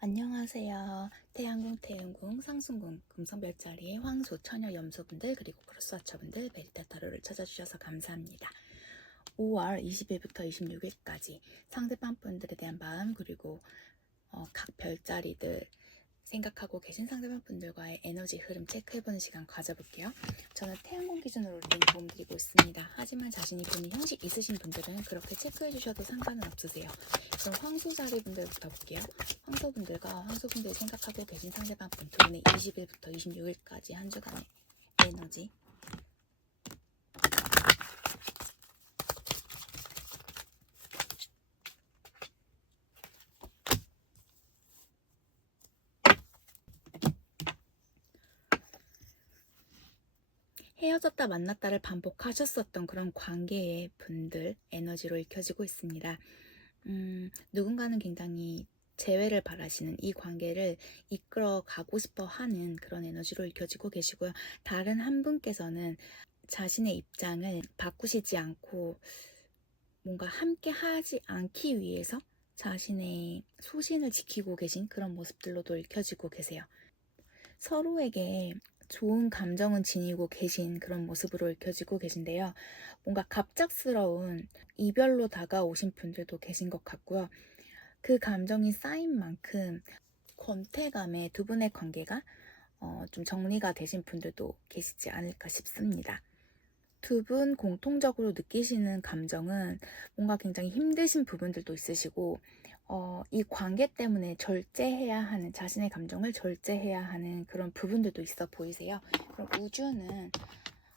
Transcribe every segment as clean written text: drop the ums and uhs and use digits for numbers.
안녕하세요. 태양궁, 태음궁, 상승궁, 금성별자리의 황소, 처녀, 염소분들 그리고 크로스와처분들 베리타 타로를 찾아주셔서 감사합니다. 5월 20일부터 26일까지 상대방 분들에 대한 마음 그리고 각 별자리들 생각하고 계신 상대방 분들과의 에너지 흐름 체크해보는 시간 가져볼게요. 저는 태양궁 기준으로 리딩 도움드리고 있습니다. 하지만 자신이 보는 형식 있으신 분들은 그렇게 체크해주셔도 상관은 없으세요. 그럼 황소자리 분들부터 볼게요. 황소분들이 생각하고 계신 상대방 분 두 분의 20일부터 26일까지 한 주간의 에너지 헤어졌다 만났다를 반복하셨었던 그런 관계의 분들 에너지로 읽혀지고 있습니다. 누군가는 굉장히 재회를 바라시는 이 관계를 이끌어 가고 싶어 하는 그런 에너지로 읽혀지고 계시고요. 다른 한 분께서는 자신의 입장을 바꾸시지 않고 뭔가 함께 하지 않기 위해서 자신의 소신을 지키고 계신 그런 모습들로도 읽혀지고 계세요. 서로에게 좋은 감정은 지니고 계신 그런 모습으로 읽혀지고 계신데요. 뭔가 갑작스러운 이별로 다가오신 분들도 계신 것 같고요. 그 감정이 쌓인 만큼 권태감에 두 분의 관계가 좀 정리가 되신 분들도 계시지 않을까 싶습니다. 두 분 공통적으로 느끼시는 감정은 뭔가 굉장히 힘드신 부분들도 있으시고 이 관계 때문에 절제해야 하는, 자신의 감정을 절제해야 하는 그런 부분들도 있어 보이세요. 그럼 우주는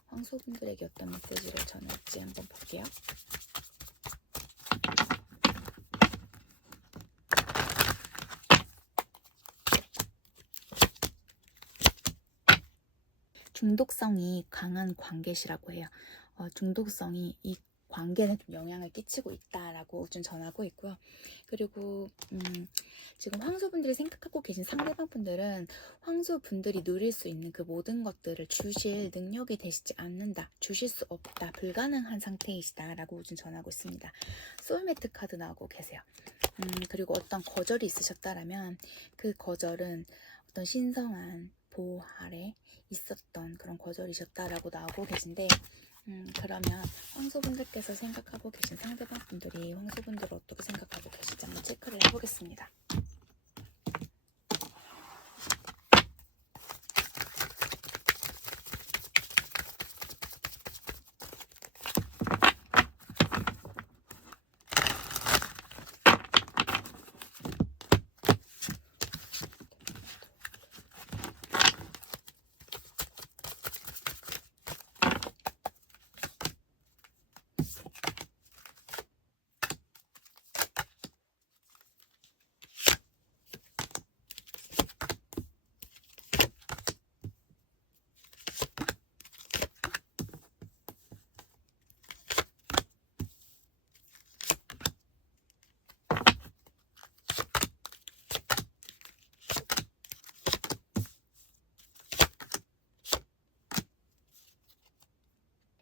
황소분들에게 어떤 메시지를 전할지 한번 볼게요. 중독성이 강한 관계시라고 해요. 중독성이 이 관계는 좀 영향을 끼치고 있다라고 좀 전하고 있고요. 그리고 지금 황소분들이 생각하고 계신 상대방 분들은 황소분들이 누릴 수 있는 그 모든 것들을 주실 능력이 되시지 않는다, 주실 수 없다, 불가능한 상태이시다라고 좀 전하고 있습니다. 소울메이트 카드 나오고 계세요. 그리고 어떤 거절이 있으셨다라면 그 거절은 어떤 신성한 보호 아래 있었던 그런 거절이셨다라고 나오고 계신데 그러면 황소분들께서 생각하고 계신 상대방 분들이 황소분들을 어떻게 생각하고 계실지 한번 체크를 해보겠습니다.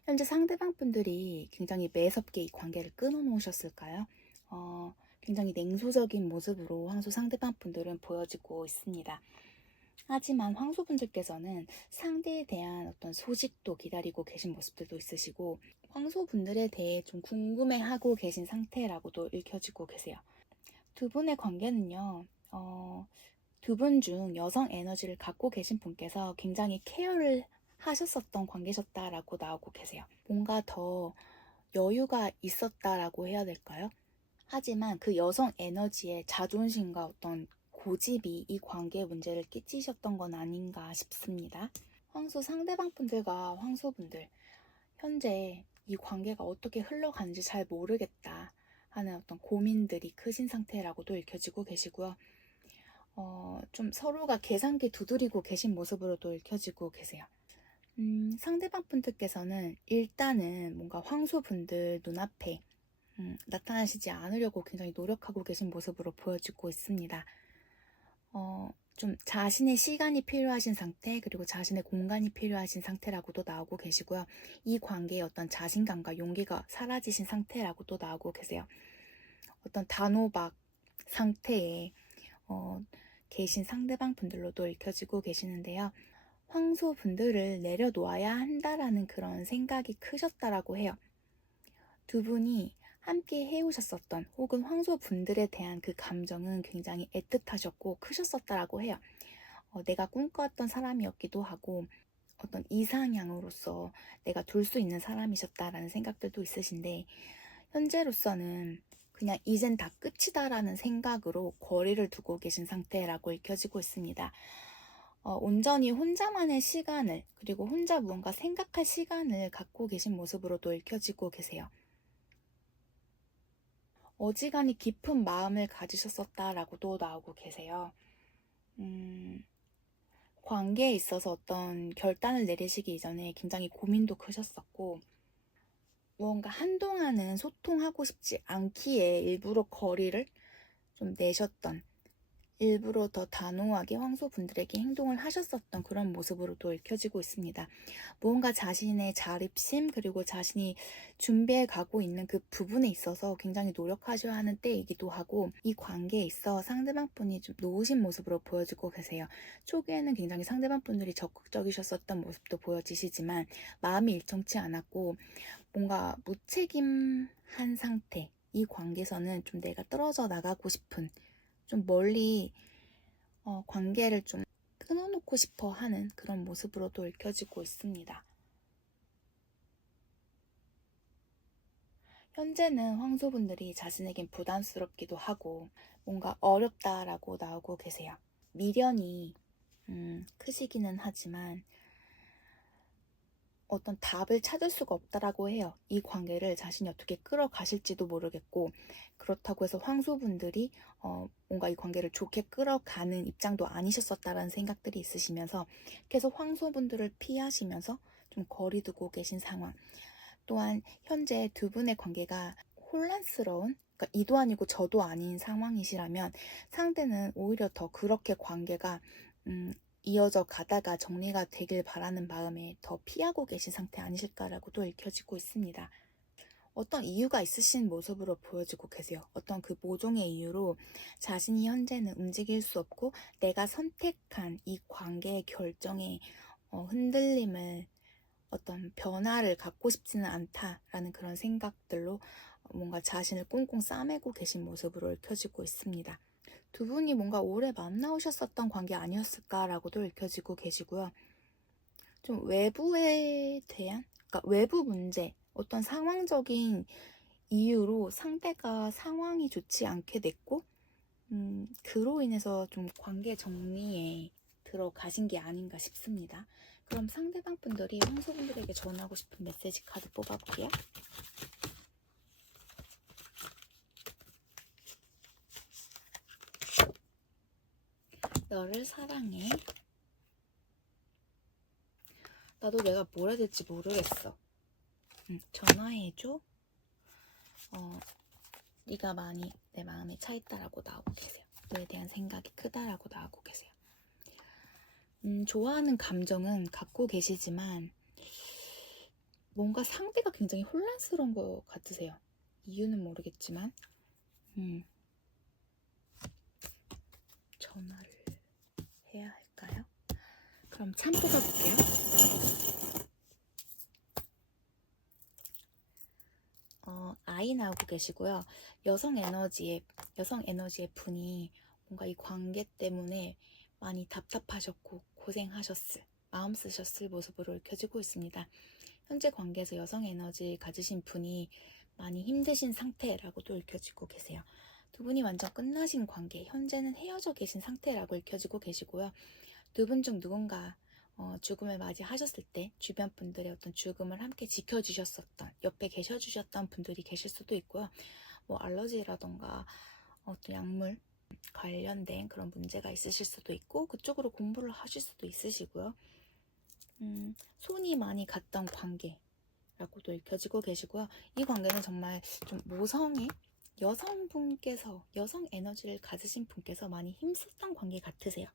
현재 상대방 분들이 굉장히 매섭게 이 관계를 끊어놓으셨을까요? 굉장히 냉소적인 모습으로 황소 상대방 분들은 보여지고 있습니다. 하지만 황소분들께서는 상대에 대한 어떤 소식도 기다리고 계신 모습들도 있으시고 황소분들에 대해 좀 궁금해하고 계신 상태라고도 읽혀지고 계세요. 두 분의 관계는요, 두 분 중 여성 에너지를 갖고 계신 분께서 굉장히 케어를 하셨었던 관계셨다라고 나오고 계세요. 뭔가 더 여유가 있었다라고 해야 될까요? 하지만 그 여성 에너지의 자존심과 어떤 고집이 이 관계에 문제를 끼치셨던 건 아닌가 싶습니다. 황소 상대방 분들과 황소분들, 현재 이 관계가 어떻게 흘러가는지 잘 모르겠다 하는 어떤 고민들이 크신 상태라고도 읽혀지고 계시고요. 좀 서로가 계산기 두드리고 계신 모습으로도 읽혀지고 계세요. 상대방 분들께서는 일단은 뭔가 황소분들 눈앞에 나타나시지 않으려고 굉장히 노력하고 계신 모습으로 보여지고 있습니다. 좀 자신의 시간이 필요하신 상태, 그리고 자신의 공간이 필요하신 상태라고도 나오고 계시고요. 이 관계에 어떤 자신감과 용기가 사라지신 상태라고도 나오고 계세요. 어떤 단호박 상태에 계신 상대방 분들로도 읽혀지고 계시는데요. 황소 분들을 내려놓아야 한다라는 그런 생각이 크셨다라고 해요. 두 분이 함께 해오셨었던 혹은 황소 분들에 대한 그 감정은 굉장히 애틋하셨고 크셨었다라고 해요. 내가 꿈꿔왔던 사람이었기도 하고 어떤 이상향으로서 내가 둘 수 있는 사람이셨다라는 생각들도 있으신데, 현재로서는 그냥 이젠 다 끝이다라는 생각으로 거리를 두고 계신 상태라고 읽혀지고 있습니다. 온전히 혼자만의 시간을, 그리고 혼자 무언가 생각할 시간을 갖고 계신 모습으로도 읽혀지고 계세요. 어지간히 깊은 마음을 가지셨었다라고도 나오고 계세요. 관계에 있어서 어떤 결단을 내리시기 이전에 굉장히 고민도 크셨었고, 무언가 한동안은 소통하고 싶지 않기에 일부러 거리를 좀 내셨던, 일부러 더 단호하게 황소분들에게 행동을 하셨었던 그런 모습으로도 읽혀지고 있습니다. 무언가 자신의 자립심, 그리고 자신이 준비해 가고 있는 그 부분에 있어서 굉장히 노력하셔야 하는 때이기도 하고, 이 관계에 있어 상대방 분이 좀 놓으신 모습으로 보여지고 계세요. 초기에는 굉장히 상대방 분들이 적극적이셨었던 모습도 보여지시지만 마음이 일정치 않았고 뭔가 무책임한 상태, 이 관계에서는 좀 내가 떨어져 나가고 싶은, 좀 멀리 관계를 좀 끊어놓고 싶어 하는 그런 모습으로도 읽혀지고 있습니다. 현재는 황소분들이 자신에겐 부담스럽기도 하고 뭔가 어렵다라고 나오고 계세요. 미련이 크시기는 하지만 어떤 답을 찾을 수가 없다라고 해요. 이 관계를 자신이 어떻게 끌어가실지도 모르겠고, 그렇다고 해서 황소분들이 뭔가 이 관계를 좋게 끌어가는 입장도 아니셨었다라는 생각들이 있으시면서 계속 황소분들을 피하시면서 좀 거리 두고 계신 상황. 또한 현재 두 분의 관계가 혼란스러운, 그러니까 이도 아니고 저도 아닌 상황이시라면 상대는 오히려 더 그렇게 관계가 이어져 가다가 정리가 되길 바라는 마음에 더 피하고 계신 상태 아니실까라고도 읽혀지고 있습니다. 어떤 이유가 있으신 모습으로 보여지고 계세요. 어떤 그 모종의 이유로 자신이 현재는 움직일 수 없고 내가 선택한 이 관계의 결정에 흔들림을, 어떤 변화를 갖고 싶지는 않다라는 그런 생각들로 뭔가 자신을 꽁꽁 싸매고 계신 모습으로 읽혀지고 있습니다. 두 분이 뭔가 오래 만나오셨었던 관계 아니었을까라고도 읽혀지고 계시고요. 좀 외부에 대한, 그러니까 외부 문제, 어떤 상황적인 이유로 상대가 상황이 좋지 않게 됐고, 그로 인해서 좀 관계 정리에 들어가신 게 아닌가 싶습니다. 그럼 상대방 분들이 황소분들에게 전하고 싶은 메시지 카드 뽑아볼게요. 너를 사랑해. 나도 내가 뭘 해야 될지 모르겠어. 전화해줘. 네가 많이 내 마음에 차있다라고 나오고 계세요. 너에 대한 생각이 크다라고 나오고 계세요. 좋아하는 감정은 갖고 계시지만 뭔가 상대가 굉장히 혼란스러운 것 같으세요. 이유는 모르겠지만 전화를 해야 할까요? 그럼 참 뽑아볼게요. 아이 나오고 계시고요. 여성 에너지의 분이 뭔가 이 관계 때문에 많이 답답하셨고 고생하셨을, 마음 쓰셨을 모습으로 읽혀지고 있습니다. 현재 관계에서 여성 에너지 가지신 분이 많이 힘드신 상태라고도 읽혀지고 계세요. 두 분이 완전 끝나신 관계, 현재는 헤어져 계신 상태라고 읽혀지고 계시고요. 두 분 중 누군가 죽음을 맞이하셨을 때 주변 분들의 어떤 죽음을 함께 지켜주셨었던, 옆에 계셔주셨던 분들이 계실 수도 있고요. 뭐 알러지라던가 어떤 약물 관련된 그런 문제가 있으실 수도 있고, 그쪽으로 공부를 하실 수도 있으시고요. 손이 많이 갔던 관계라고도 읽혀지고 계시고요. 이 관계는 정말 좀 모성의 여성분께서, 여성 에너지를 가지신 분께서 많이 힘썼던 관계 같으세요.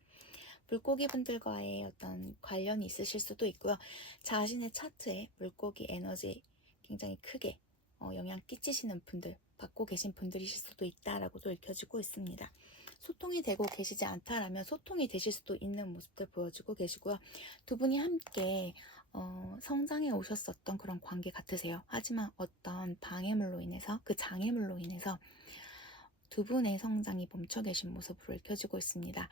물고기 분들과의 어떤 관련이 있으실 수도 있고요. 자신의 차트에 물고기 에너지 굉장히 크게 영향 끼치시는 분들, 받고 계신 분들이실 수도 있다라고도 읽혀지고 있습니다. 소통이 되고 계시지 않다라면 소통이 되실 수도 있는 모습들 보여주고 계시고요. 두 분이 함께 성장해 오셨었던 그런 관계 같으세요. 하지만 어떤 방해물로 인해서, 그 장애물로 인해서 두 분의 성장이 멈춰 계신 모습으로 읽혀지고 있습니다.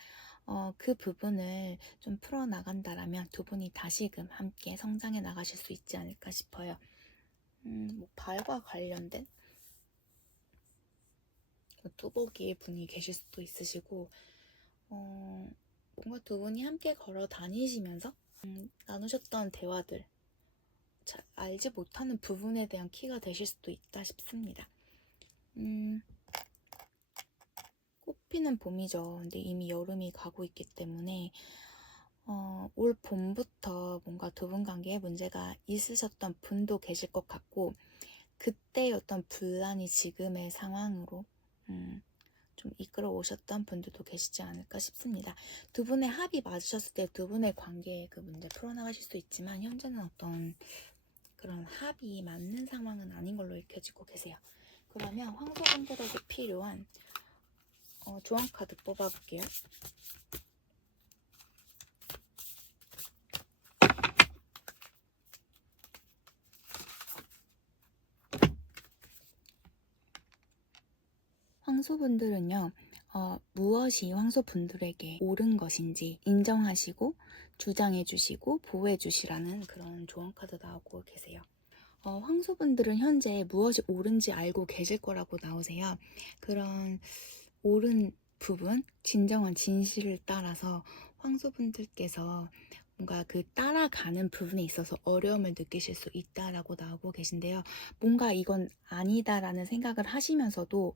그 부분을 좀 풀어나간다라면 두 분이 다시금 함께 성장해 나가실 수 있지 않을까 싶어요. 뭐 발과 관련된 뚜벅이의 분이 계실 수도 있으시고, 뭔가 두 분이 함께 걸어 다니시면서 나누셨던 대화들, 잘 알지 못하는 부분에 대한 키가 되실 수도 있다 싶습니다. 꽃피는 봄이죠. 근데 이미 여름이 가고 있기 때문에 올 봄부터 뭔가 두 분 관계에 문제가 있으셨던 분도 계실 것 같고, 그때의 어떤 분란이 지금의 상황으로 좀 이끌어 오셨던 분들도 계시지 않을까 싶습니다. 두 분의 합이 맞으셨을 때 두 분의 관계에 그 문제 풀어나가실 수 있지만, 현재는 어떤 그런 합이 맞는 상황은 아닌 걸로 읽혀지고 계세요. 그러면 황소분들에게 필요한 조언 카드 뽑아볼게요. 황소분들은요, 무엇이 황소분들에게 옳은 것인지 인정하시고 주장해주시고 보호해주시라는 그런 조언 카드 나오고 계세요. 황소분들은 현재 무엇이 옳은지 알고 계실 거라고 나오세요. 그런 옳은 부분, 진정한 진실을 따라서 황소분들께서 뭔가 그 따라가는 부분에 있어서 어려움을 느끼실 수 있다라고 나오고 계신데요. 뭔가 이건 아니다라는 생각을 하시면서도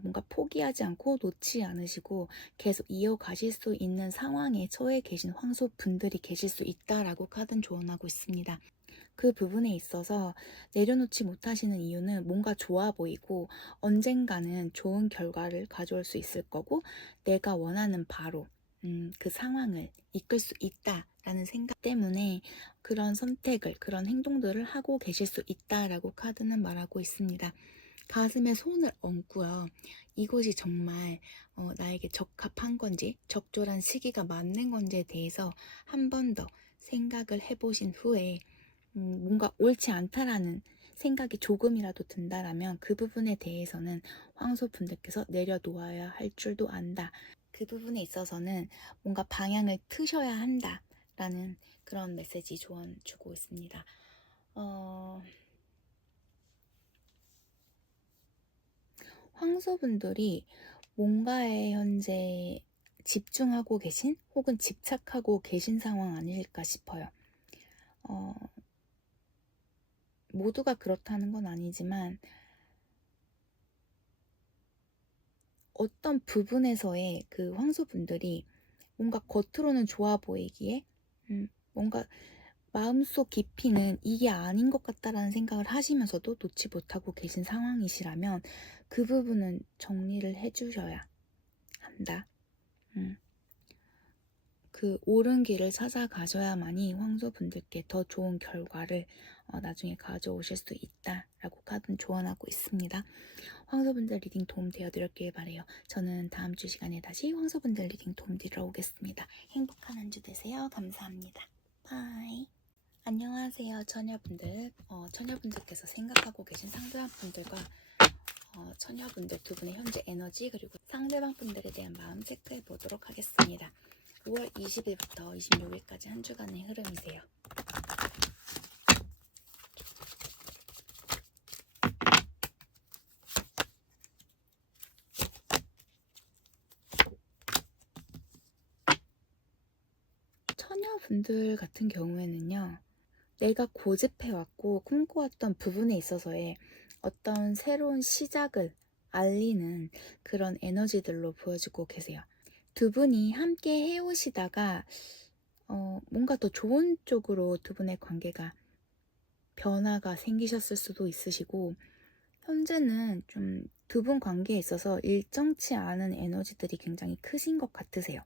뭔가 포기하지 않고 놓지 않으시고 계속 이어가실 수 있는 상황에 처해 계신 황소분들이 계실 수 있다라고 카드는 조언하고 있습니다. 그 부분에 있어서 내려놓지 못하시는 이유는 뭔가 좋아 보이고 언젠가는 좋은 결과를 가져올 수 있을 거고 내가 원하는 바로 그 상황을 이끌 수 있다라는 생각 때문에 그런 선택을, 그런 행동들을 하고 계실 수 있다라고 카드는 말하고 있습니다. 가슴에 손을 얹고요. 이것이 정말 나에게 적합한 건지, 적절한 시기가 맞는 건지에 대해서 한 번 더 생각을 해보신 후에 뭔가 옳지 않다라는 생각이 조금이라도 든다라면 그 부분에 대해서는 황소분들께서 내려놓아야 할 줄도 안다. 그 부분에 있어서는 뭔가 방향을 트셔야 한다라는 그런 메시지 조언 주고 있습니다. 황소분들이 뭔가에 현재 집중하고 계신 혹은 집착하고 계신 상황 아닐까 싶어요. 모두가 그렇다는 건 아니지만 어떤 부분에서의 그 황소분들이 뭔가 겉으로는 좋아 보이기에 뭔가 마음속 깊이는 이게 아닌 것 같다라는 생각을 하시면서도 놓지 못하고 계신 상황이시라면 그 부분은 정리를 해주셔야 한다. 그 옳은 길을 찾아가셔야만이 황소분들께 더 좋은 결과를 나중에 가져오실 수 있다라고 카드는 조언하고 있습니다. 황소분들 리딩 도움 되어드렸길 바래요. 저는 다음 주 시간에 다시 황소분들 리딩 도움 드리러 오겠습니다. 행복한 한 주 되세요. 감사합니다. 바이. 안녕하세요, 처녀분들. 처녀분들께서 생각하고 계신 상대방 분들과 처녀분들 두 분의 현재 에너지 그리고 상대방 분들에 대한 마음 체크해 보도록 하겠습니다. 5월 20일부터 26일까지 한 주간의 흐름이세요. 처녀분들 같은 경우에는요, 내가 고집해왔고 꿈꿔왔던 부분에 있어서의 어떤 새로운 시작을 알리는 그런 에너지들로 보여주고 계세요. 두 분이 함께 해오시다가 뭔가 더 좋은 쪽으로 두 분의 관계가 변화가 생기셨을 수도 있으시고, 현재는 좀 두 분 관계에 있어서 일정치 않은 에너지들이 굉장히 크신 것 같으세요.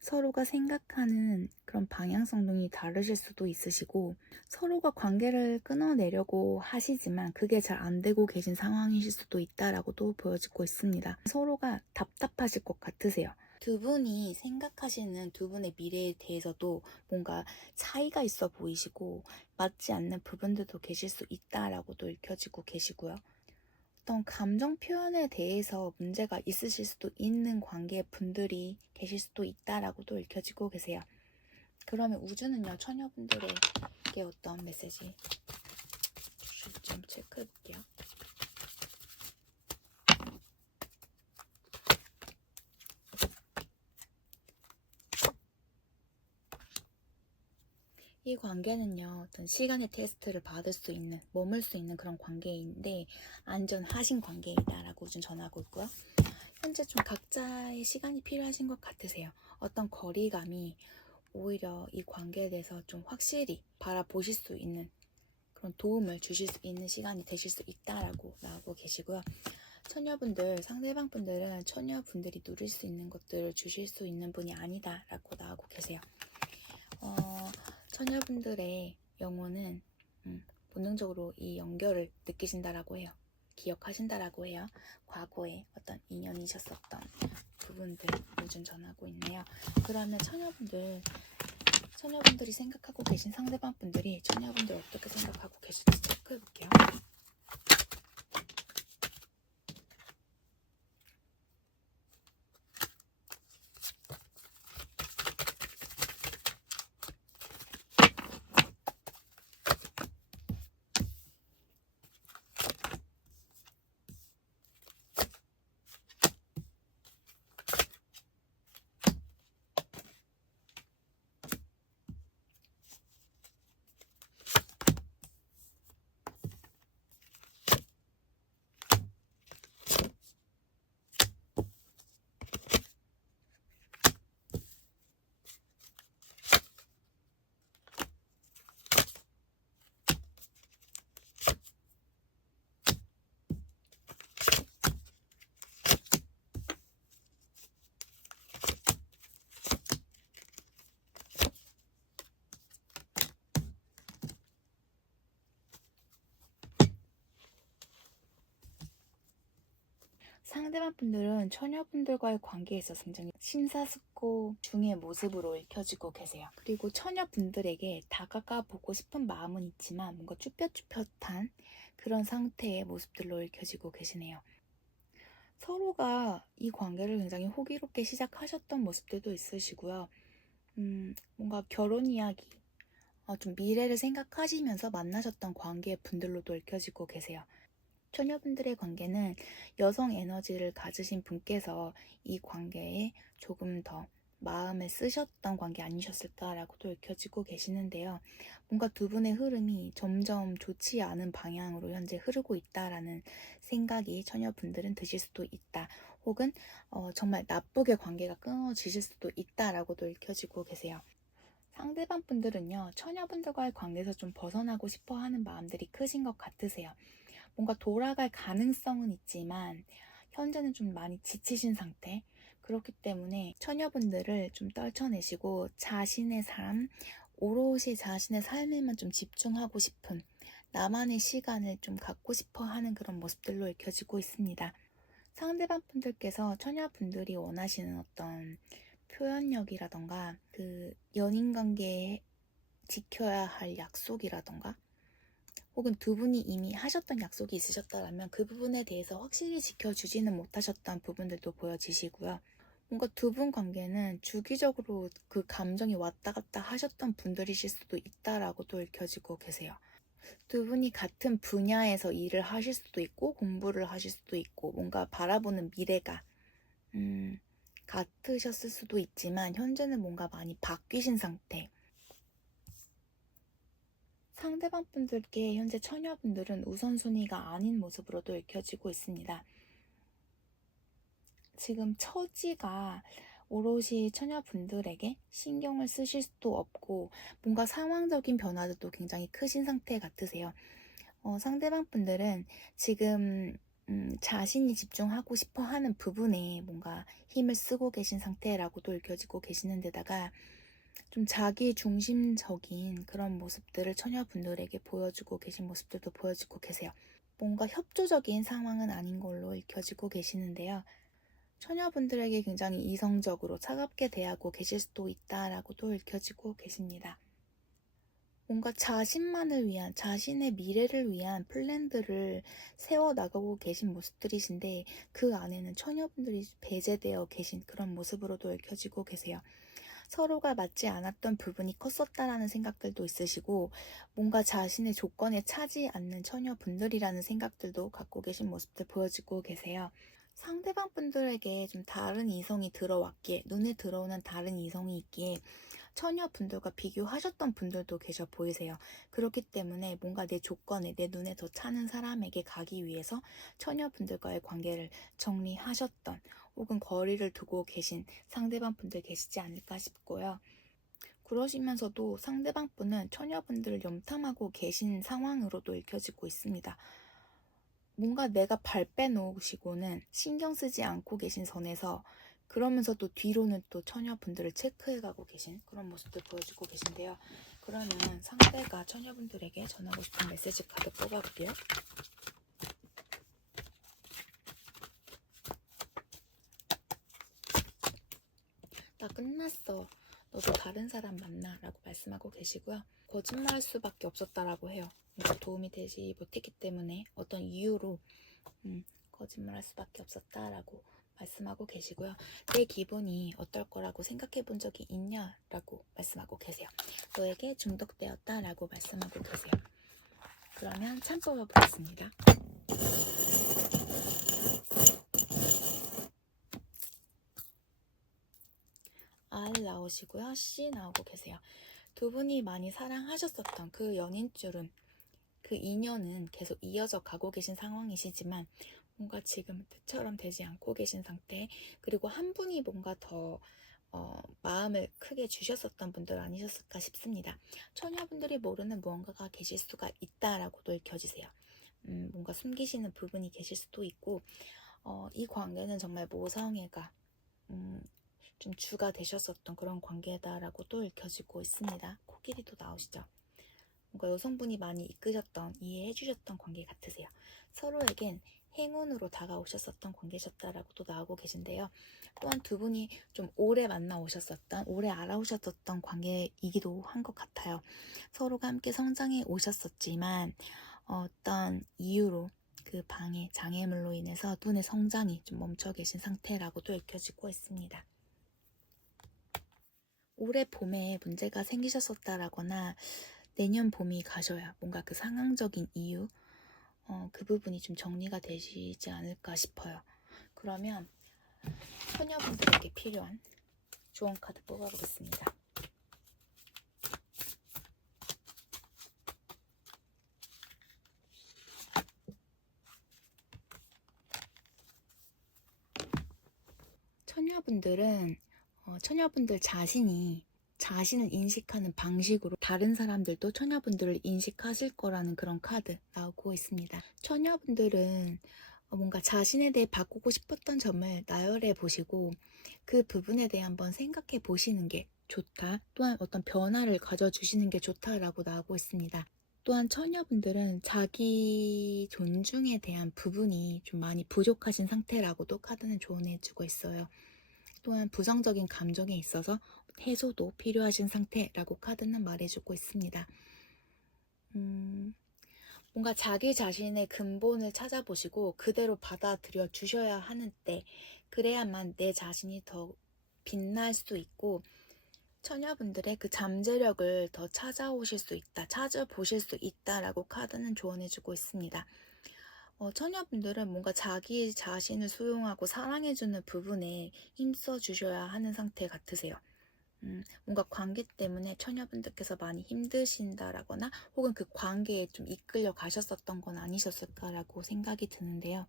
서로가 생각하는 그런 방향성이 다르실 수도 있으시고, 서로가 관계를 끊어내려고 하시지만 그게 잘 안 되고 계신 상황이실 수도 있다라고도 보여지고 있습니다. 서로가 답답하실 것 같으세요. 두 분이 생각하시는 두 분의 미래에 대해서도 뭔가 차이가 있어 보이시고 맞지 않는 부분들도 계실 수 있다라고도 읽혀지고 계시고요. 어떤 감정 표현에 대해서 문제가 있으실 수도 있는 관계 분들이 계실 수도 있다라고도 읽혀지고 계세요. 그러면 우주는요, 처녀분들에게 어떤 메시지 주실지 좀 체크해 볼게요. 이 관계는요, 어떤 시간의 테스트를 받을 수 있는, 머물 수 있는 그런 관계인데 안전하신 관계이다라고 좀 전하고 있고요. 현재 좀 각자의 시간이 필요하신 것 같으세요. 어떤 거리감이 오히려 이 관계에 대해서 좀 확실히 바라보실 수 있는 그런 도움을 주실 수 있는 시간이 되실 수 있다라고 나오고 계시고요. 처녀분들, 상대방 분들은 처녀분들이 누릴 수 있는 것들을 주실 수 있는 분이 아니다라고 나오고 계세요. 처녀분들의 영혼은 본능적으로 이 연결을 느끼신다라고 해요. 기억하신다라고 해요. 과거에 어떤 인연이셨었던 부분들을 좀 전하고 있네요. 그러면 처녀분들이 생각하고 계신 상대방 분들이 처녀분들 어떻게 생각하고 계실지 체크해 볼게요. 상대방 분들은 처녀분들과의 관계에 있어서 굉장히 심사숙고 중의 모습으로 읽혀지고 계세요. 그리고 처녀분들에게 다가가 보고 싶은 마음은 있지만 뭔가 쭈뼛쭈뼛한 그런 상태의 모습들로 읽혀지고 계시네요. 서로가 이 관계를 굉장히 호기롭게 시작하셨던 모습들도 있으시고요. 뭔가 결혼 이야기, 좀 미래를 생각하시면서 만나셨던 관계 분들로도 읽혀지고 계세요. 처녀분들의 관계는 여성 에너지를 가지신 분께서 이 관계에 조금 더 마음에 쓰셨던 관계 아니셨을까라고도 읽혀지고 계시는데요. 뭔가 두 분의 흐름이 점점 좋지 않은 방향으로 현재 흐르고 있다라는 생각이 처녀분들은 드실 수도 있다. 혹은 정말 나쁘게 관계가 끊어지실 수도 있다라고도 읽혀지고 계세요. 상대방 분들은요, 처녀분들과의 관계에서 좀 벗어나고 싶어 하는 마음들이 크신 것 같으세요. 뭔가 돌아갈 가능성은 있지만 현재는 좀 많이 지치신 상태. 그렇기 때문에 처녀분들을 좀 떨쳐내시고 자신의 삶, 오롯이 자신의 삶에만 좀 집중하고 싶은 나만의 시간을 좀 갖고 싶어 하는 그런 모습들로 읽혀지고 있습니다. 상대방 분들께서 처녀분들이 원하시는 어떤 표현력이라던가 그 연인 관계에 지켜야 할 약속이라던가 혹은 두 분이 이미 하셨던 약속이 있으셨다면 그 부분에 대해서 확실히 지켜주지는 못하셨던 부분들도 보여지시고요. 뭔가 두 분 관계는 주기적으로 그 감정이 왔다 갔다 하셨던 분들이실 수도 있다라고도 읽혀지고 계세요. 두 분이 같은 분야에서 일을 하실 수도 있고 공부를 하실 수도 있고 뭔가 바라보는 미래가 같으셨을 수도 있지만 현재는 뭔가 많이 바뀌신 상태. 상대방 분들께 현재 처녀분들은 우선순위가 아닌 모습으로도 읽혀지고 있습니다. 지금 처지가 오롯이 처녀분들에게 신경을 쓰실 수도 없고 뭔가 상황적인 변화들도 굉장히 크신 상태 같으세요. 상대방 분들은 지금 자신이 집중하고 싶어 하는 부분에 뭔가 힘을 쓰고 계신 상태라고도 읽혀지고 계시는 데다가 좀 자기 중심적인 그런 모습들을 처녀분들에게 보여주고 계신 모습들도 보여지고 계세요. 뭔가 협조적인 상황은 아닌 걸로 읽혀지고 계시는데요. 처녀분들에게 굉장히 이성적으로 차갑게 대하고 계실 수도 있다라고도 읽혀지고 계십니다. 뭔가 자신만을 위한, 자신의 미래를 위한 플랜들을 세워나가고 계신 모습들이신데 그 안에는 처녀분들이 배제되어 계신 그런 모습으로도 읽혀지고 계세요. 서로가 맞지 않았던 부분이 컸었다라는 생각들도 있으시고 뭔가 자신의 조건에 차지 않는 처녀분들이라는 생각들도 갖고 계신 모습들 보여지고 계세요. 상대방 분들에게 좀 다른 이성이 들어왔기에, 눈에 들어오는 다른 이성이 있기에 처녀분들과 비교하셨던 분들도 계셔 보이세요. 그렇기 때문에 뭔가 내 조건에, 내 눈에 더 차는 사람에게 가기 위해서 처녀분들과의 관계를 정리하셨던 혹은 거리를 두고 계신 상대방 분들 계시지 않을까 싶고요. 그러시면서도 상대방 분은 처녀분들을 염탐하고 계신 상황으로도 읽혀지고 있습니다. 뭔가 내가 발 빼놓으시고는 신경 쓰지 않고 계신 선에서 그러면서도 뒤로는 또 처녀분들을 체크해가고 계신 그런 모습들 보여주고 계신데요. 그러면 상대가 처녀분들에게 전하고 싶은 메시지 카드 뽑아볼게요. 나 끝났어. 너도 다른 사람 만나 라고 말씀하고 계시고요. 거짓말할 수밖에 없었다라고 해요. 뭔가 도움이 되지 못했기 때문에 어떤 이유로 거짓말할 수밖에 없었다라고 말씀하고 계시고요. 내 기분이 어떨 거라고 생각해 본 적이 있냐라고 말씀하고 계세요. 너에게 중독되었다라고 말씀하고 계세요. 그러면 참 뽑아보겠습니다. R 나오시고요. C 나오고 계세요. 두 분이 많이 사랑하셨었던 그 연인줄은, 그 인연은 계속 이어져 가고 계신 상황이시지만 뭔가 지금 때처럼 되지 않고 계신 상태, 그리고 한 분이 뭔가 더 마음을 크게 주셨었던 분들 아니셨을까 싶습니다. 처녀분들이 모르는 무언가가 계실 수가 있다라고도 읽혀지세요. 뭔가 숨기시는 부분이 계실 수도 있고 이 관계는 정말 모성애가 좀 주가 되셨었던 그런 관계다라고도 읽혀지고 있습니다. 코끼리도 나오시죠. 뭔가 여성분이 많이 이끄셨던, 이해해주셨던 관계 같으세요. 서로에겐 행운으로 다가오셨었던 관계셨다라고도 나오고 계신데요. 또한 두 분이 좀 오래 만나오셨었던, 오래 알아오셨었던 관계이기도 한 것 같아요. 서로가 함께 성장해 오셨었지만 어떤 이유로 그 방해, 장애물로 인해서 눈의 성장이 좀 멈춰 계신 상태라고도 읽혀지고 있습니다. 올해 봄에 문제가 생기셨었다라거나 내년 봄이 가셔야 뭔가 그 상황적인 이유, 그 부분이 좀 정리가 되시지 않을까 싶어요. 그러면 처녀분들에게 필요한 조언 카드 뽑아보겠습니다. 처녀분들은 처녀분들 자신을 인식하는 방식으로 다른 사람들도 처녀분들을 인식하실 거라는 그런 카드 나오고 있습니다. 처녀분들은 뭔가 자신에 대해 바꾸고 싶었던 점을 나열해 보시고 그 부분에 대해 한번 생각해 보시는 게 좋다. 또한 어떤 변화를 가져주시는 게 좋다라고 나오고 있습니다. 또한 처녀분들은 자기 존중에 대한 부분이 좀 많이 부족하신 상태라고도 카드는 조언해주고 있어요. 또한 부정적인 감정에 있어서 해소도 필요하신 상태라고 카드는 말해주고 있습니다. 뭔가 자기 자신의 근본을 찾아보시고 그대로 받아들여 주셔야 하는 때, 그래야만 내 자신이 더 빛날 수 있고 처녀분들의 그 잠재력을 더 찾아오실 수 있다, 찾아보실 수 있다라고 카드는 조언해주고 있습니다. 처녀분들은 뭔가 자기 자신을 수용하고 사랑해주는 부분에 힘써 주셔야 하는 상태 같으세요. 뭔가 관계 때문에 처녀분들께서 많이 힘드신다라거나 혹은 그 관계에 좀 이끌려 가셨었던 건 아니셨을까라고 생각이 드는데요.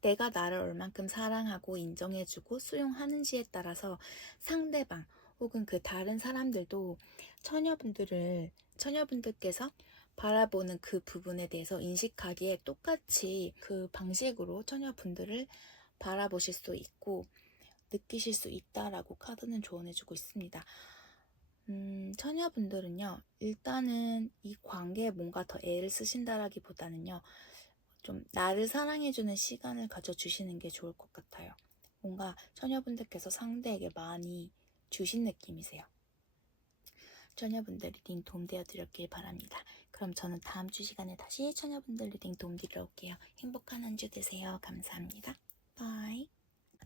내가 나를 얼만큼 사랑하고 인정해주고 수용하는지에 따라서 상대방 혹은 그 다른 사람들도 처녀분들께서 바라보는 그 부분에 대해서 인식하기에 똑같이 그 방식으로 처녀분들을 바라보실 수 있고 느끼실 수 있다라고 카드는 조언해주고 있습니다. 처녀분들은요, 일단은 이 관계에 뭔가 더 애를 쓰신다라기보다는요, 좀 나를 사랑해주는 시간을 가져주시는 게 좋을 것 같아요. 뭔가 처녀분들께서 상대에게 많이 주신 느낌이세요. 처녀분들 리딩 도움되어드렸길 바랍니다. 그럼 저는 다음 주 시간에 다시 처녀분들 리딩 도움드리러 올게요. 행복한 한 주 되세요. 감사합니다. 바이.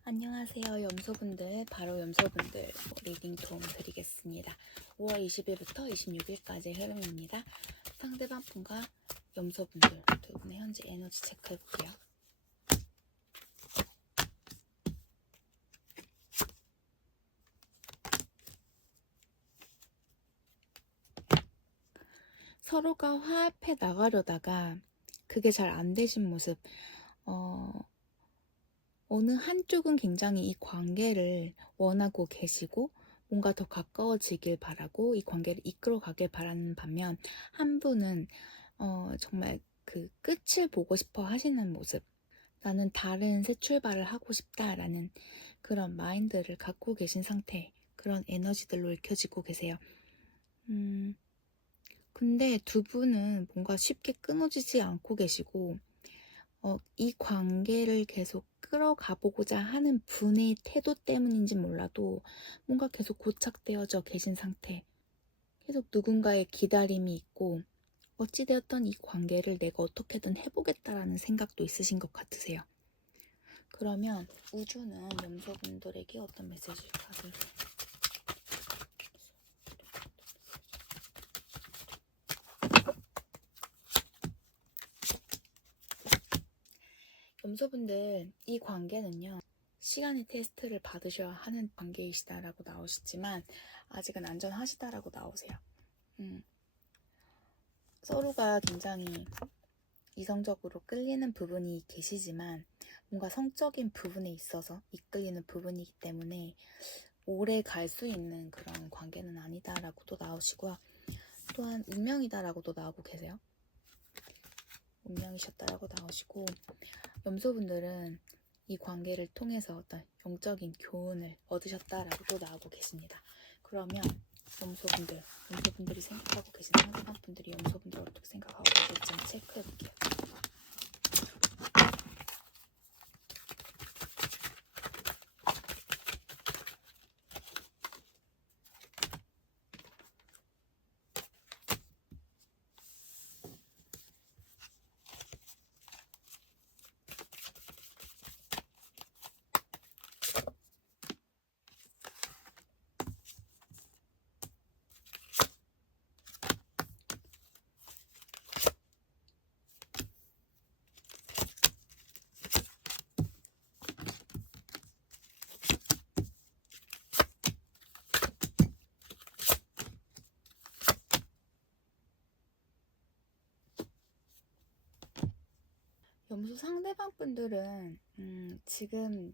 안녕하세요. 염소분들, 바로 염소분들 리딩 도움 드리겠습니다. 5월 20일부터 26일까지 흐름입니다. 상대방 분과 염소분들 두 분의 현재 에너지 체크해볼게요. 서로가 화합해 나가려다가 그게 잘 안 되신 모습. 어느 한쪽은 굉장히 이 관계를 원하고 계시고 뭔가 더 가까워지길 바라고 이 관계를 이끌어가길 바라는 반면 한 분은 정말 그 끝을 보고 싶어 하시는 모습, 나는 다른 새 출발을 하고 싶다라는 그런 마인드를 갖고 계신 상태, 그런 에너지들로 읽혀지고 계세요. 근데 두 분은 뭔가 쉽게 끊어지지 않고 계시고 이 관계를 계속 끌어가 보고자 하는 분의 태도 때문인지 몰라도 뭔가 계속 고착되어져 계신 상태, 계속 누군가의 기다림이 있고 어찌되었던 이 관계를 내가 어떻게든 해보겠다라는 생각도 있으신 것 같으세요. 그러면 우주는 염소분들에게 어떤 메시지를 염소분들, 이 관계는요, 시간의 테스트를 받으셔야 하는 관계이시다라고 나오시지만 아직은 안전하시다라고 나오세요. 서로가 굉장히 이성적으로 끌리는 부분이 계시지만 뭔가 성적인 부분에 있어서 이끌리는 부분이기 때문에 오래 갈 수 있는 그런 관계는 아니다라고도 나오시고요. 또한 운명이다라고도 나오고 계세요. 운명이셨다라고 나오시고, 염소분들은 이 관계를 통해서 어떤 영적인 교훈을 얻으셨다라고도 나오고 계십니다. 그러면 염소분들이 생각하고 계신 상대방 분들이 염소분들을 어떻게 생각하고 계실지 한번 체크해볼게요. 염소 상대방 분들은 지금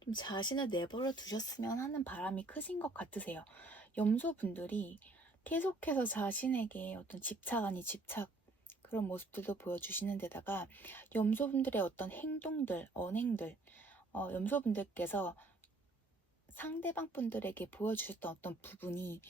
좀 자신을 내버려 두셨으면 하는 바람이 크신 것 같으세요. 염소 분들이 계속해서 자신에게 어떤 집착 아닌 집착 그런 모습들도 보여주시는 데다가 염소 분들의 어떤 행동들, 언행들, 염소 분들께서 상대방 분들에게 보여주셨던 어떤 부분이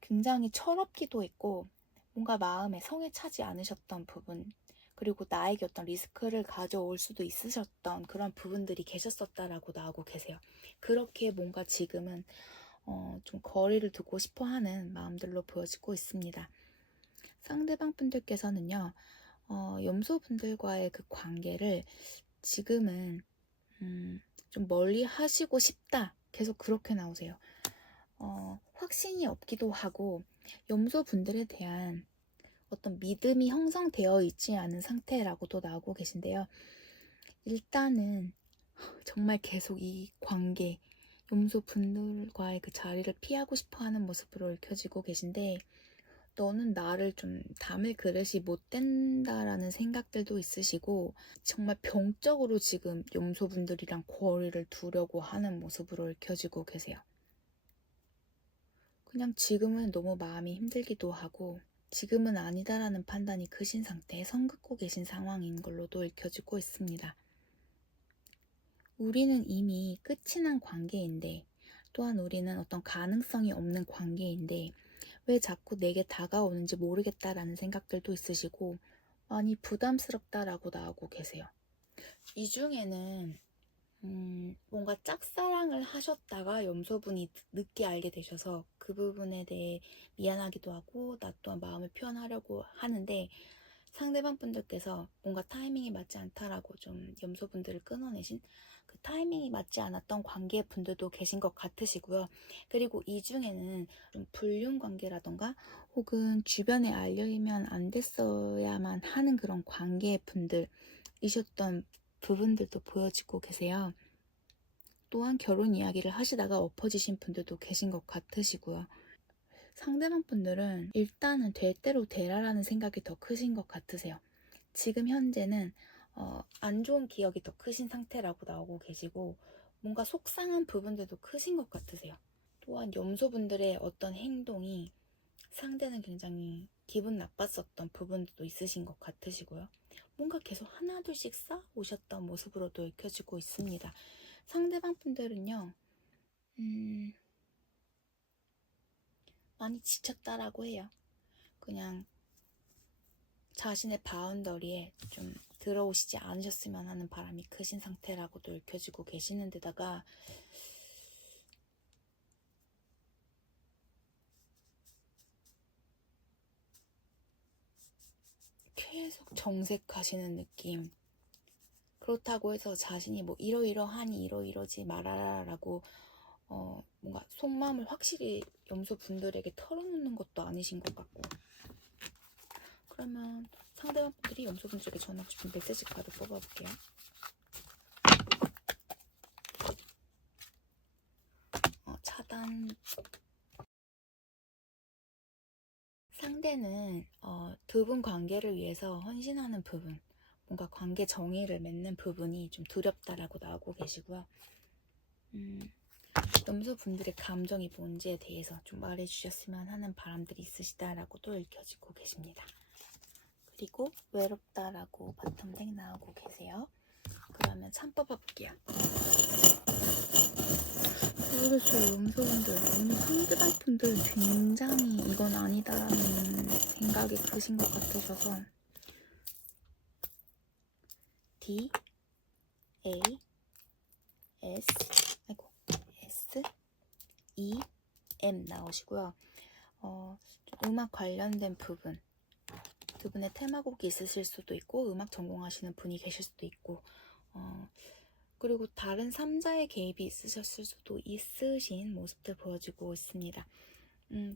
굉장히 철없기도 했고 뭔가 마음에 성에 차지 않으셨던 부분, 그리고 나에게 어떤 리스크를 가져올 수도 있으셨던 그런 부분들이 계셨었다라고 나오고 계세요. 그렇게 뭔가 지금은 좀 거리를 두고 싶어 하는 마음들로 보여지고 있습니다. 상대방 분들께서는요, 염소 분들과의 그 관계를 지금은 좀 멀리 하시고 싶다. 계속 그렇게 나오세요. 확신이 없기도 하고 염소 분들에 대한 어떤 믿음이 형성되어 있지 않은 상태라고도 나오고 계신데요. 일단은 정말 계속 이 관계, 염소 분들과의 그 자리를 피하고 싶어 하는 모습으로 읽혀지고 계신데 너는 나를 좀 담을 그릇이 못 된다라는 생각들도 있으시고 정말 병적으로 지금 염소분들이랑 거리를 두려고 하는 모습으로 읽혀지고 계세요. 그냥 지금은 너무 마음이 힘들기도 하고 지금은 아니다라는 판단이 크신 상태에 선 긋고 계신 상황인 걸로도 읽혀지고 있습니다. 우리는 이미 끝이 난 관계인데, 또한 우리는 어떤 가능성이 없는 관계인데 왜 자꾸 내게 다가오는지 모르겠다라는 생각들도 있으시고 많이 부담스럽다라고 나오고 계세요. 이 중에는 뭔가 짝사랑을 하셨다가 염소분이 늦게 알게 되셔서 그 부분에 대해 미안하기도 하고 나 또한 마음을 표현하려고 하는데 상대방 분들께서 뭔가 타이밍이 맞지 않다라고 좀 염소분들을 끊어내신 그 타이밍이 맞지 않았던 관계 분들도 계신 것 같으시고요. 그리고 이 중에는 좀 불륜 관계라던가 혹은 주변에 알리면 안 됐어야만 하는 그런 관계 분들이셨던 부분들도 보여지고 계세요. 또한 결혼 이야기를 하시다가 엎어지신 분들도 계신 것 같으시고요. 상대방 분들은 일단은 될 대로 되라라는 생각이 더 크신 것 같으세요. 지금 현재는 안 좋은 기억이 더 크신 상태라고 나오고 계시고 뭔가 속상한 부분들도 크신 것 같으세요. 또한 염소분들의 어떤 행동이 상대는 굉장히 기분 나빴었던 부분도 있으신 것 같으시고요. 뭔가 계속 하나둘씩 쌓아오셨던 모습으로도 읽혀지고 있습니다. 상대방 분들은요, 많이 지쳤다라고 해요. 그냥 자신의 바운더리에 좀 들어오시지 않으셨으면 하는 바람이 크신 상태라고도 읽혀지고 계시는 데다가 계속 정색하시는 느낌. 그렇다고 해서 자신이 뭐 이러이러하니 이러이러지 말아라 라고 뭔가 속마음을 확실히 염소 분들에게 털어놓는 것도 아니신 것 같고, 그러면 상대방 분들이 염소 분들에게 전하고 싶은 메시지 카드 뽑아볼게요. 차단. 상대는 두 분 관계를 위해서 헌신하는 부분, 뭔가 관계 정의를 맺는 부분이 좀 두렵다라고 나오고 계시고요. 염소분들의 감정이 뭔지에 대해서 좀 말해주셨으면 하는 바람들이 있으시다라고도 읽혀지고 계십니다. 그리고 외롭다라고 바텀덱 나오고 계세요. 그러면 참 뽑아볼게요. 모르겠어요. 염소분들 오늘 상대방 분들 굉장히 이건 아니다라는 생각이 크신 것 같으셔서 D, A, S, S, E, M 나오시고요. 음악 관련된 부분, 두 분의 테마곡이 있으실 수도 있고 음악 전공하시는 분이 계실 수도 있고 그리고 다른 3자의 개입이 있으셨을 수도 있으신 모습들 보여지고 있습니다.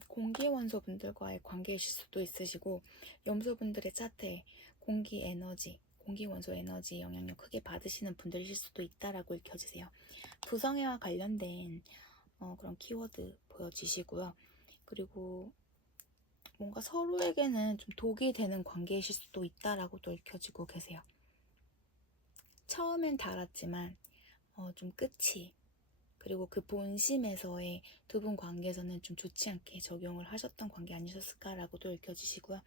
공기원소 분들과의 관계이실 수도 있으시고 염소분들의 차트에 공기 에너지, 공기원소 에너지 영향력 크게 받으시는 분들이실 수도 있다라고 읽혀지세요. 부성애와 관련된 그런 키워드 보여지시고요. 그리고 뭔가 서로에게는 좀 독이 되는 관계이실 수도 있다라고도 읽혀지고 계세요. 처음엔 달았지만 좀 끝이, 그리고 그 본심에서의 두 분 관계에서는 좀 좋지 않게 적용을 하셨던 관계 아니셨을까라고도 읽혀지시고요.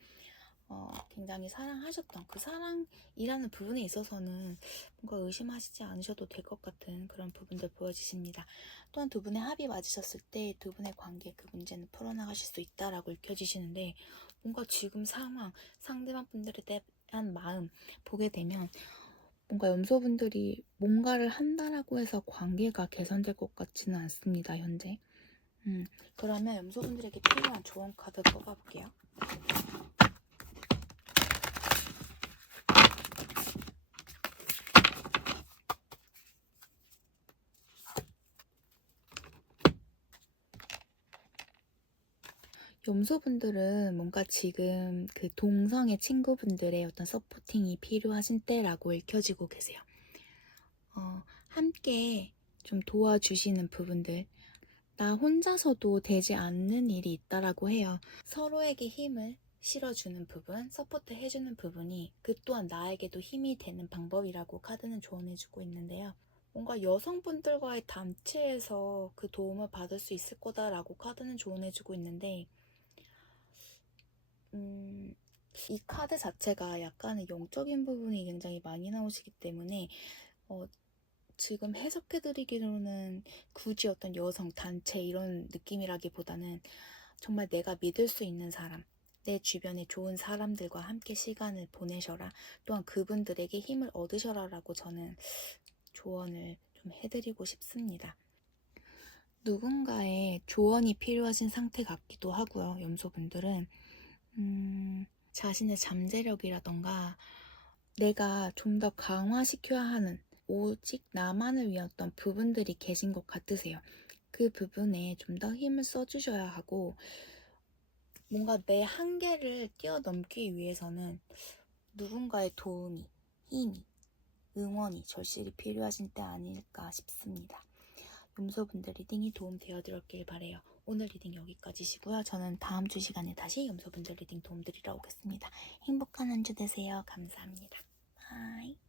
굉장히 사랑하셨던 그 사랑이라는 부분에 있어서는 뭔가 의심하시지 않으셔도 될 것 같은 그런 부분들 보여지십니다. 또한 두 분의 합이 맞으셨을 때 두 분의 관계 그 문제는 풀어나가실 수 있다라고 읽혀지시는데 뭔가 지금 상황, 상대방 분들에 대한 마음 보게 되면 뭔가 염소분들이 뭔가를 한다라고 해서 관계가 개선될 것 같지는 않습니다, 현재. 그러면 염소분들에게 필요한 조언 카드 뽑아볼게요. 염소분들은 뭔가 지금 그 동성의 친구분들의 어떤 서포팅이 필요하신 때라고 읽혀지고 계세요. 함께 좀 도와주시는 부분들, 나 혼자서도 되지 않는 일이 있다라고 해요. 서로에게 힘을 실어주는 부분, 서포트 해주는 부분이 그 또한 나에게도 힘이 되는 방법이라고 카드는 조언해주고 있는데요. 뭔가 여성분들과의 단체에서 그 도움을 받을 수 있을 거다라고 카드는 조언해주고 있는데 이 카드 자체가 약간의 영적인 부분이 굉장히 많이 나오시기 때문에 지금 해석해드리기로는 굳이 어떤 여성 단체 이런 느낌이라기보다는 정말 내가 믿을 수 있는 사람, 내 주변에 좋은 사람들과 함께 시간을 보내셔라. 또한 그분들에게 힘을 얻으셔라라고 저는 조언을 좀 해드리고 싶습니다. 누군가의 조언이 필요하신 상태 같기도 하고요. 염소분들은 자신의 잠재력이라던가 내가 좀 더 강화시켜야 하는 오직 나만을 위한 어떤 부분들이 계신 것 같으세요. 그 부분에 좀 더 힘을 써주셔야 하고 뭔가 내 한계를 뛰어넘기 위해서는 누군가의 도움이, 힘이, 응원이 절실히 필요하신 때 아닐까 싶습니다. 염소분들 리딩이 도움되어드렸길 바래요. 오늘 리딩 여기까지시고요. 저는 다음 주 시간에 다시 염소분들 리딩 도움드리러 오겠습니다. 행복한 한 주 되세요. 감사합니다. 바이.